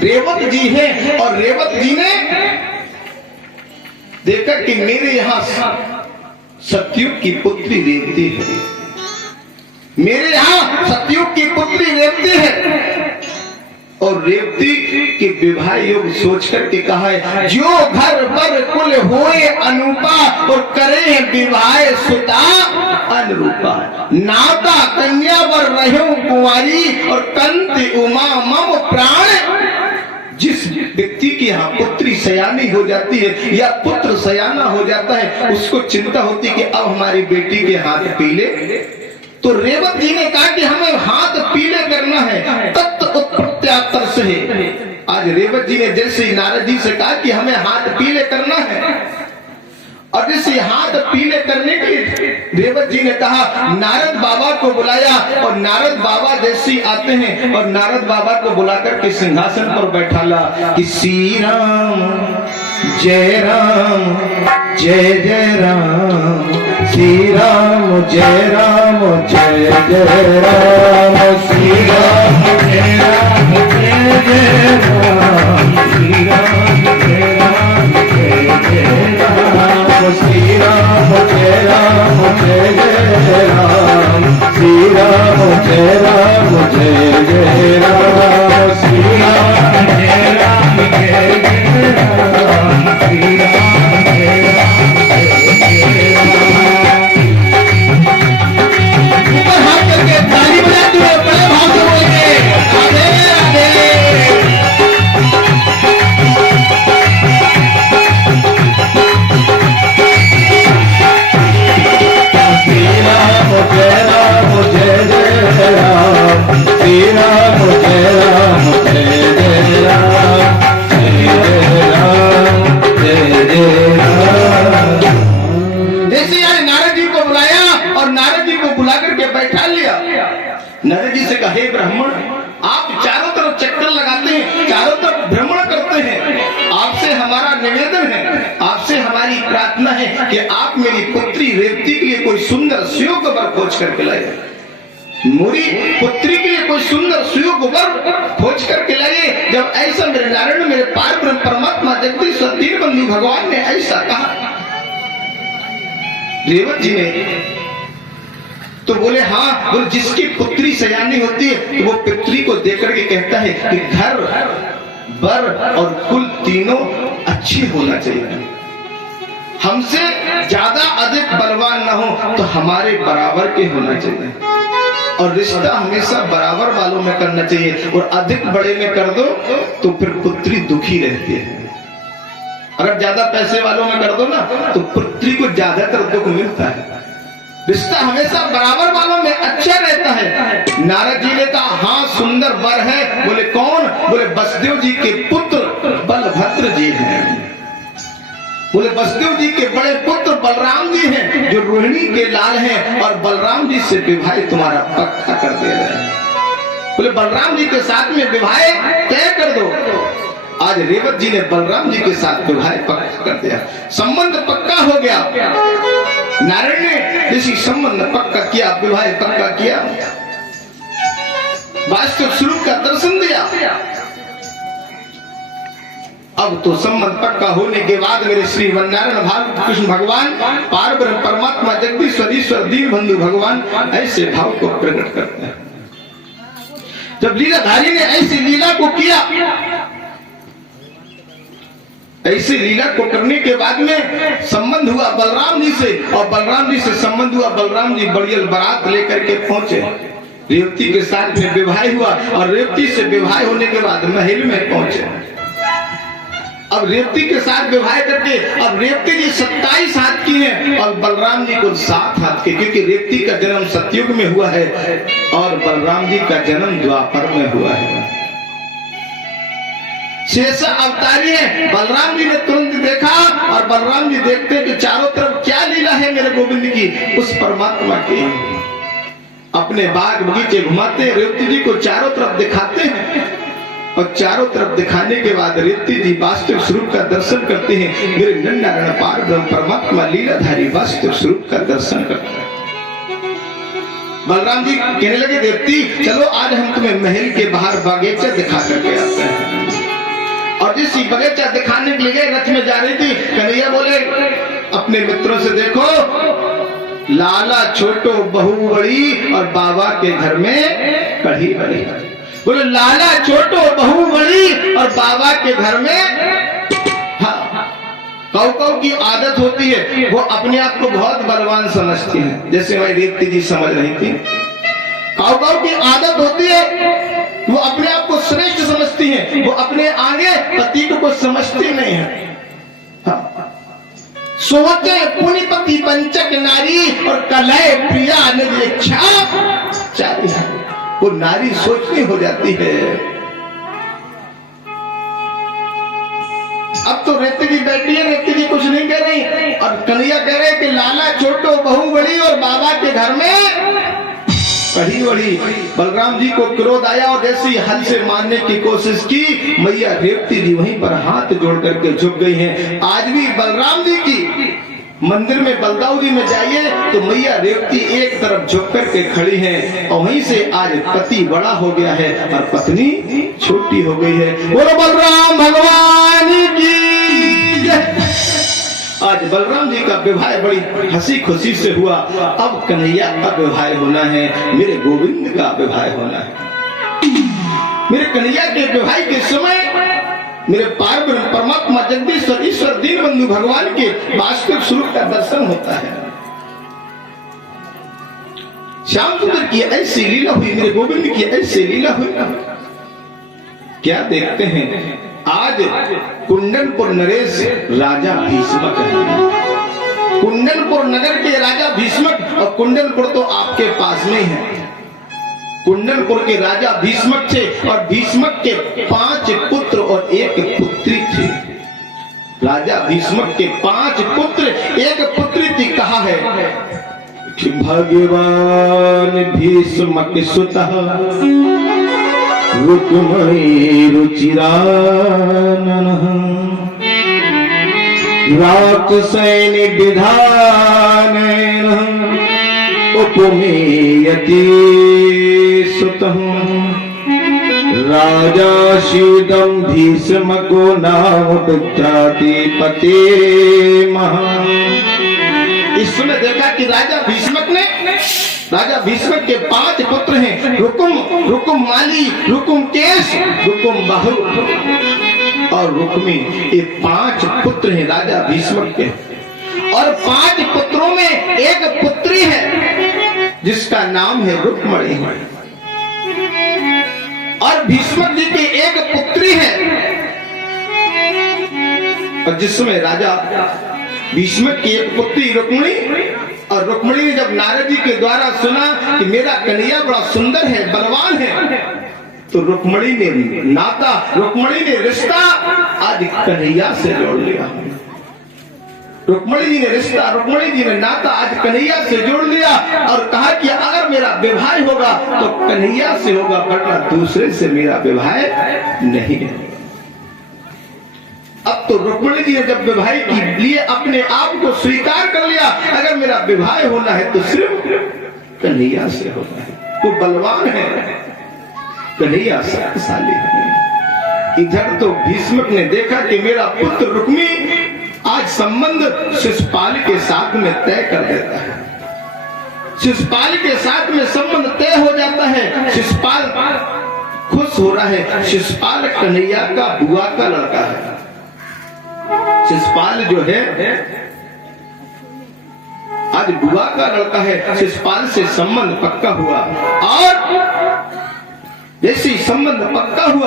रेवत जी हैं और रेवत जी ने देखा कि मेरे यहां सतयुग की पुत्री रेवती है, मेरे यहां सतयुग की पुत्री रेवती है। और रेवती के विवाह योग सोच करके कहा है, जो घर पर कुल होए अनुपा और करे विवाह सुता अनुरूपा। नाता कन्या वर रहो कुंवारी और कंति उमा मम प्राण। जिस व्यक्ति की यहाँ पुत्री सयानी हो जाती है या पुत्र सयाना हो जाता है, उसको चिंता होती है कि अब हमारी बेटी के हाथ पीले। तो रेवत जी ने कहा कि हमें हाथ पीले करना है, तत्व उत्प्रत्यातर से है। आज रेवत जी ने जैसे नारद जी से कहा कि हमें हाथ पीले करना है, और जैसे हाथ पीले करने के लिए रेवत जी ने कहा, नारद बाबा को बुलाया। और नारद बाबा जैसे आते हैं और नारद बाबा को बुलाकर के सिंहासन पर बैठाला कि श्री राम जय जय राम, श्री राम जय जय राम, श्री राम जय जय राम, श्री राम जय जय राम, श्री राम जय जय राम, श्री राम जय जय राम, श्री राम जय राम जय राम, श्री राम जय ऊपर हाथ करके ताली बजाते हुए बड़े भाव से बोलिए, राधे राधे। श्री राम जय जय राम, श्री राम जय जय राम, जय राम। जैसे यार नारद जी को बुलाया और नारद जी को बुला करके बैठा लिया। नारद जी से कहा, हे ब्राह्मण, आप चारों तरफ चक्कर लगाते हैं, चारों तरफ भ्रमण करते हैं, आपसे हमारा निवेदन है, आपसे हमारी प्रार्थना है कि आप मेरी पुत्री रेवती के लिए कोई सुंदर सुयोग वर खोज करके लाए। मेरी पुत्री के लिए कोई सुंदर सुयोग वर खोज करके लाइए। जब ऐसा मेरे नारायण, मेरे पार ब्रह्म परमात्मा जगदीश्वर दीनबंधु भगवान ने ऐसा कहा, रेवत जी ने तो बोले, हाँ, बोले जिसकी पुत्री सयानी होती है तो वो पुत्री को देकर के कहता है कि घर बर और कुल तीनों अच्छी होना चाहिए, हमसे ज्यादा अधिक बलवान न हो तो हमारे बराबर के होना चाहिए, और रिश्ता हमेशा बराबर वालों में करना चाहिए। और अधिक बड़े में कर दो तो फिर पुत्री दुखी रहती है। अगर ज्यादा पैसे वालों में कर दो ना तो पुत्री को ज्यादातर दुख मिलता है। रिश्ता हमेशा बराबर वालों में अच्छा रहता है। नारद जी ने कहा, हाँ, सुंदर वर है। बोले कौन? बोले बसदेव जी के पुत्र बलभद्र जी हैं। बोले बसदेव जी के बड़े पुत्र बलराम जी हैं, जो रोहिणी के लाल हैं, और बलराम जी से विवाह तुम्हारा पक्का कर दे रहे हैं। बोले बलराम जी के साथ में विवाह तय कर दो। आज रेवत जी ने बलराम जी के साथ विवाह पक्का कर दिया, संबंध पक्का हो गया। नारायण ने इसी संबंध पक्का किया, विवाह पक्का किया, वास्तव स्वरूप का दर्शन दिया। अब तो संबंध पक्का होने के बाद मेरे श्री नारायण कृष्ण भगवान पार ब्रह्म परमात्मा जगदीश्वर ईश्वर दीनबंधु भगवान ऐसे भाव को प्रकट करते हैं। जब लीलाधारी ने ऐसी लीला को किया, ऐसी लीला को करने के बाद में संबंध हुआ बलराम जी से, और बलराम जी से संबंध हुआ। बलराम जी बड़ियल बारात लेकर के पहुंचे, रेवती के साथ में विवाह हुआ, और रेवती से विवाह होने के बाद महल में पहुंचे। अब रेवती के साथ विवाह करके अब रेवती जी 27 हाथ की हैं और बलराम जी को 7 हाथ के, क्योंकि रेवती का जन्म सतयुग में हुआ है और बलराम जी का जन्म द्वापर में हुआ है। शेषा अवतारी है। बलराम जी ने तुरंत देखा, और बलराम जी देखते कि चारों तरफ क्या लीला है मेरे गोविंद की, उस परमात्मा की। अपने बाग बगीचे घुमाते, रेवती जी को चारों तरफ दिखाते हैं, और चारों तरफ दिखाने के बाद रेवती जी वास्तविक स्वरूप का दर्शन करते हैं। मेरे नारायण पार ब्रह्म परमात्मा लीलाधारी वास्तविक स्वरूप का दर्शन करते हैं। बलराम जी कहने लगे, रेवती चलो आज हम तुम्हें महल के बाहर बागीचा दिखा करके आते हैं। जैसी बगीचा दिखाने के लिए गए, रथ में जा रही थी, कन्हैया बोले अपने मित्रों से, देखो लाला छोटो बहू बड़ी और बाबा के घर में कढ़ी बड़ी। बोले लाला छोटो बहू बड़ी और बाबा के घर में। हाँ, कौ की आदत होती है, वो अपने आप को बहुत बलवान समझती है, जैसे मैं रेवती जी समझ रही थी। कौ की आदत होती है, वो अपने आप को श्रेष्ठ समझती है, वो अपने आगे पति को समझती नहीं है। हाँ। सोचे पुनिपति पंचक नारी और कलय प्रिया निरीक्षा, वो नारी सोचनी हो जाती है। अब तो रेवती जी बैठी है, रेवती जी कुछ नहीं कह रही और कन्हैया कह रहे कि लाला छोटो बहू बड़ी और बाबा के घर में कढ़ी बड़ी। बलराम जी को क्रोध आया और जैसे ही हल से मारने की कोशिश की, मैया रेवती जी वहीं पर हाथ जोड़ करके झुक गई हैं। आज भी बलराम जी की मंदिर में बलदाऊदी में जाइए तो मैया रेवती एक तरफ झुक करके खड़ी हैं और वहीं से आज पति बड़ा हो गया है और पत्नी छोटी हो गई है। बोलो बलराम भगवान की। आज बलराम जी का विवाह बड़ी हंसी खुशी से हुआ। अब कन्हैया का विवाह होना है, मेरे गोविंद का विवाह होना है। मेरे कन्हैया के विवाह के समय मेरे पार्वती परमात्मा जगदीश्वर ईश्वर दीनबंधु भगवान के वास्तविक स्वरूप का दर्शन होता है। श्याम सुंदर की ऐसी लीला हुई, मेरे गोविंद की ऐसी लीला हुई। क्या देखते हैं, आज कुंडनपुर नरेश राजा भीष्मक है। कुंडनपुर नगर के राजा भीष्मक, और कुंडनपुर तो आपके पास में है। कुंडनपुर के राजा भीष्मक थे और भीष्मक के 5 पुत्र और 1 पुत्री थी। राजा भीष्मक के 5 पुत्र 1 पुत्री थी। कहा है कि भगवान भीष्मक सुतः रुक्मणी रुचिराननः राक्षसेन विधानेन उपमेयति सुतः राजा शीदं भीष्मको नाम विद्याधिपते महा। इस समय देखा कि राजा भीष्मक के 5 पुत्र हैं, रुकुम माली, रुकुम केश, रुकुम बाहु और रुक्मी। ये 5 पुत्र हैं राजा भीष्मक के। और 5 पुत्रों में 1 पुत्री है जिसका नाम है रुक्मणी। और भीष्मक जी की 1 पुत्री है, और जिसमें राजा भीष्मक की 1 पुत्री रुक्मणी। और रुक्मणी ने जब नारद जी के द्वारा सुना कि मेरा कन्हैया बड़ा सुंदर है, बलवान है, तो रुक्मणी ने रिश्ता आज कन्हैया से जोड़ लिया। रुक्मणी जी ने नाता आज कन्हैया से जोड़ लिया और कहा कि अगर मेरा विवाह होगा तो कन्हैया से होगा, वरना दूसरे से मेरा विवाह नहीं है। अब तो रुक्मणी जी ने जब विवाह के लिए अपने आप को स्वीकार कर लिया, अगर मेरा विवाह होना है तो सिर्फ कन्हैया से होना है। वो बलवान है, कन्हैया शक्तिशाली है। इधर तो भीष्मक ने देखा कि मेरा पुत्र रुक्मी आज संबंध शिशुपाल के साथ में तय कर देता है। शिशुपाल के साथ में संबंध तय हो जाता है। शिशुपाल खुश हो रहा है। शिशुपाल कन्हैया का बुआ का लड़का है। शिशुपाल जो है आज बुआ का लड़का है। शिशुपाल से संबंध पक्का हुआ और जैसे संबंध पक्का हुआ